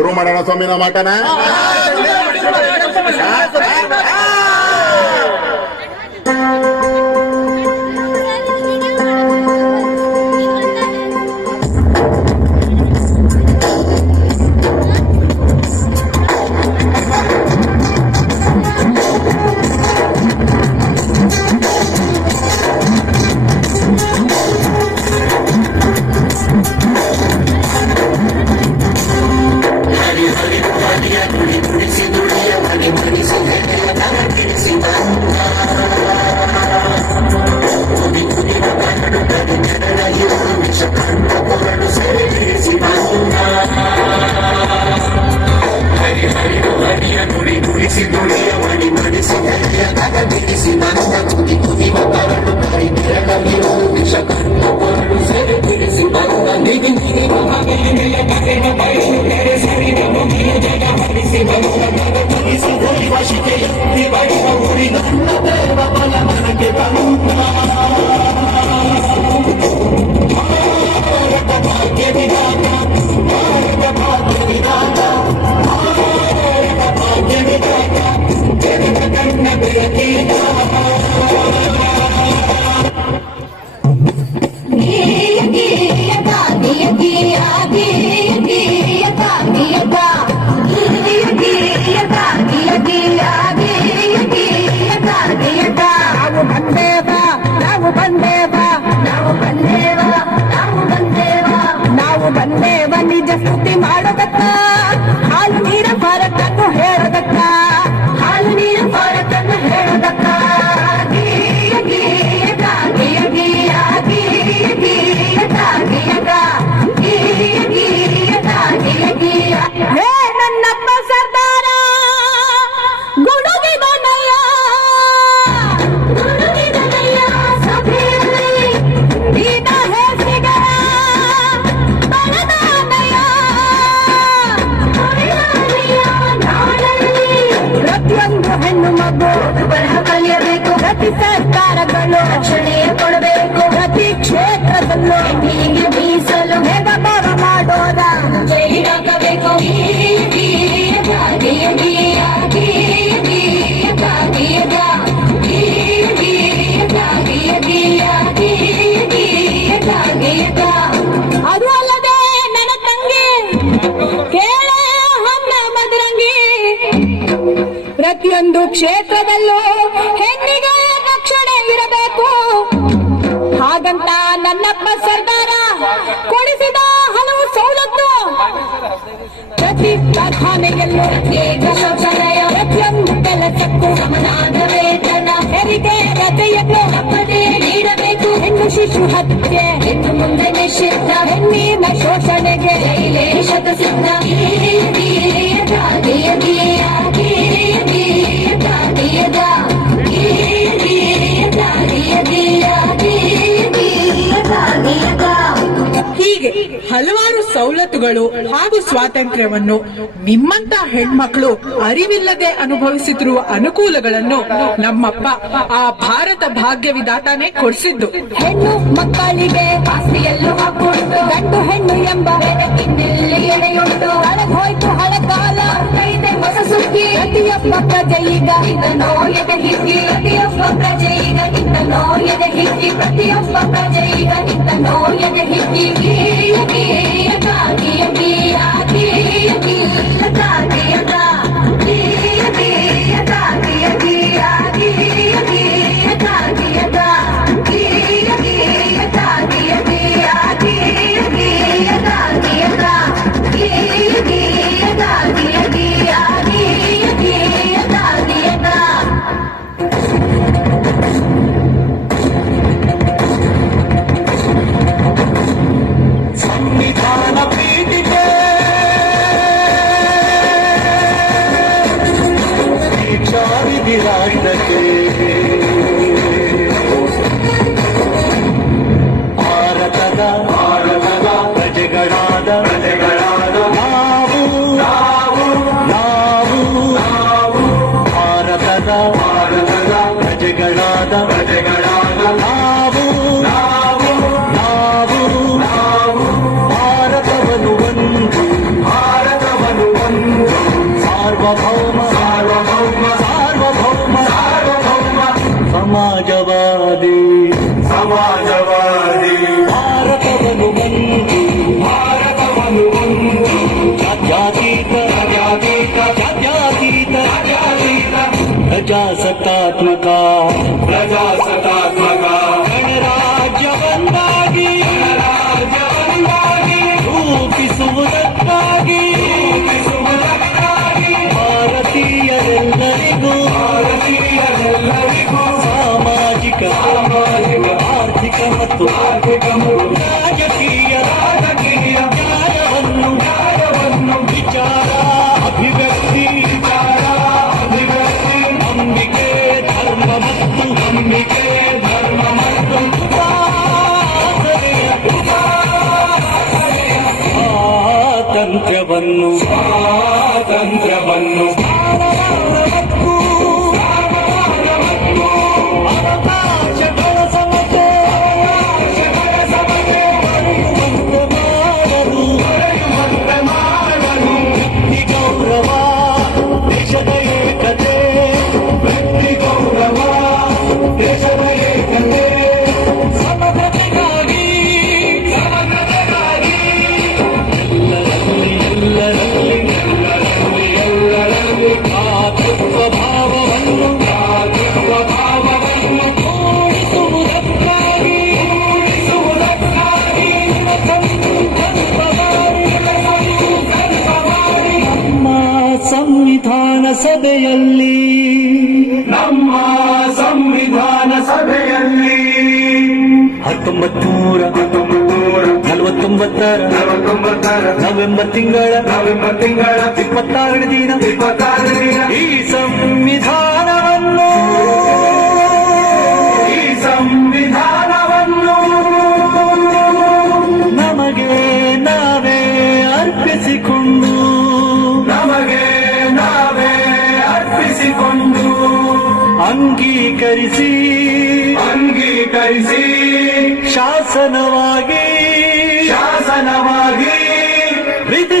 ಶುರು ಮಾಡೋಣ ಸ್ವಾಮಿ ನಮ್ಮ ಆಟನ. ನಿಜ ಸ್ತುತಿ ಮಾಡೋದಕ್ಕ ಹಾಲು ನೀರ ಭಾರತನ್ನು ಹೇಳೋದಕ್ಕ ಹಾಲು ನೀರ ಭಾರತನ್ನು ಹೇಳೋದಕ್ಕ ನನ್ನಪ್ಪ ಸರ್ದಾರ ಗುಡುಗಿದನಯ್ಯ ಸಭೆಯಲ್ಲಿ ನೀನ ಹೇಸಿಗರ ಪ್ರತಿಯೊಂದು ಹೆಣ್ಣು ಮಗು ಬರಹ ಕಲಿಯಬೇಕು. ಪ್ರತಿ ಸರ್ಕಾರಗಳು ರಕ್ಷಣೆ ಕೊಡಬೇಕು. ಪ್ರತಿ ಕ್ಷೇತ್ರದಲ್ಲೂ ಹೆಣ್ಣಿಗೆ ಮೀಸಲು ಭೇದ ಭಾವ ಮಾಡೋದ ಜೈಲಾಗಬೇಕು. ಅದು ಅಲ್ಲದೆ ನನ್ನ ತಂಗಿ ಕೇಳ ಹನ್ನ ಮದರಂಗಿ ಪ್ರತಿಯೊಂದು ಕ್ಷೇತ್ರದಲ್ಲೂ ಹೆಣ್ಣಿಗೆ ರಕ್ಷಣೆ ಇರಬೇಕು. ಹಾಗಂತ ನನ್ನಪ್ಪ ಸರ್ದಾರ ಕೊಡಿಸಿದ ಹಲವು ಸವಲತ್ತು. ಪ್ರತಿ ಕಾರ್ಖಾನೆಯಲ್ಲೂ ಶೌಚಾಲಯ, ಪ್ರತಿಯೊಂದು ಕೆಲಸಕ್ಕೂ ಸಮನಾದ ವೇತನ, ಹೆರಿಗೆ ರಜೆಯನ್ನು ತಪ್ಪದೇ ನೀಡಬೇಕು. ಹೆಣ್ಣು ಶಿಶು ಹತ್ಯೆ ಇನ್ನು ಮುಂದೆ ನಿಷಿದ್ಧ. ಹೆಣ್ಣಿನ ಶೋಷಣೆಗೆ ಜೈಲೇಶದ ಸಿದ್ಧ. ಹೀಗೆ ಹಲವಾರು ಸವಲತ್ತುಗಳು ಹಾಗೂ ಸ್ವಾತಂತ್ರ್ಯವನ್ನು ನಿಮ್ಮಂತ ಹೆಣ್ಮಕ್ಳು ಅರಿವಿಲ್ಲದೆ ಅನುಭವಿಸುತ್ತಿರುವ ಅನುಕೂಲಗಳನ್ನು ನಮ್ಮಪ್ಪ ಆ ಭಾರತ ಭಾಗ್ಯ ವಿಧಾತಾನೆ ಕೊಡಿಸಿದ್ದು. ಹೆಣ್ಣು ಮಕ್ಕಳಿಗೆ ಆಸ್ತಿಯಲ್ಲೂ ಹಾಕುಂಟು. ಗಂಡು ಹೆಣ್ಣು ಎಂಬ ಬೆಳಕಿನಲ್ಲಿ ಎಡೆಯುಂಟು. ಹಳಗೋಯ್ತು ಹಳಕಾಲ ಇದೆ ಹೊಸ ಸುಗ್ಗಿ. ಪ್ರತಿಯೊಬ್ಬ ಪ್ರಜೆಯಿಗ ಇಂದನೋ ಎದೆ ಹಿಗ್ಗಿ. ಪ್ರತಿಯೊಬ್ಬ ಪ್ರಜೆಯಿಗ ಇಂದನೋ ಎದೆ ಹಿಗ್ಗಿ. ಪ್ರತಿಯೊಬ್ಬ ಪ್ರಜೆಯಿಗ ಇಂದನೋ ಎದೆ ಹಿಗ್ಗಿ. ಭಾರತವನ್ನು ಸಾರ್ವಭೌಮ ಸಾರ್ವಭೌಮ ಸಾರ್ವಭೌಮ ಸಾರ್ವಭೌಮ ಸಮಾಜವಾದಿ ಸಮಾಜವಾದಿ ಭಾರತವನ್ನು ಒಂದು ಭಾರತವನ್ನು ಒಂದು ಜಾತ್ಯತೀತ ಜಾತ್ಯತೀತ ಜಾತ್ಯತೀತ ಜಾತ್ಯತೀತ ಪ್ರಜಾಸತ್ತಾತ್ಮಕ ಪ್ರಜಾಸತ್ತಾತ್ಮಕ ಗಣರಾಜ್ಯವನ್ನಾಗಿ ಗಣರಾಜ್ಯವನ್ನಾಗಿ ರೂಪಿಸುವುದಕ್ಕಾಗಿ ಭಾರತೀಯರೆಲ್ಲರಿಗೂ ಭಾರತೀಯರೆಲ್ಲರಿಗೂ ಸಾಮಾಜಿಕ ಸಾಮಾಜಿಕ ಆರ್ಥಿಕ ಮತ್ತು ರಾಜಕೀಯ ರಾಜಕೀಯ ನ್ಯಾಯವನ್ನು ವಿಚಾರ ಅಭಿವ್ಯಕ್ತಿ ವಿಚಾರ ಅಭಿವ್ಯಕ್ತಿ ನಂಬಿಕೆ ಧರ್ಮ ಮತ್ತು ನಂಬಿಕೆ ಧರ್ಮ ಮತ್ತು ಸ್ವಾತಂತ್ರ್ಯವನ್ನು ಸ್ವಾತಂತ್ರ್ಯವನ್ನು ಅವಕಾಶಗಳ ಸಮತೆ ಮಾಡಲು ವ್ಯಕ್ತಿ ಗೌರವ ದೇಶದ ಏಕತೆ ವ್ಯಕ್ತಿ ಗೌರವ ದೇಶದ ಏಕತೆ ಸಮಗ್ರತೆಗಾಗಿ ಎಲ್ಲರಲ್ಲಿ ಭಾತೃತ್ವ ಭಾವವನ್ನು ಮೂಡಿಸುವುದಕ್ಕಾಗಿ ನಮ್ಮ ಸಂವಿಧಾನ ಸಭೆಯಲ್ಲಿ ನಮ್ಮ ಸಂವಿಧಾನ ಸಭೆಯಲ್ಲಿ 1949 ನವೆಂಬರ್ ತಿಂಗಳ 26ನೇ ದಿನ ಈ ಸಂವಿಧಾನವನ್ನು ನಮಗೆ ನಾವೇ ಅರ್ಪಿಸಿಕೊಂಡು ಅಂಗೀಕರಿಸಿ ಶಾಸನವಾಗಿ ವಿಧಿ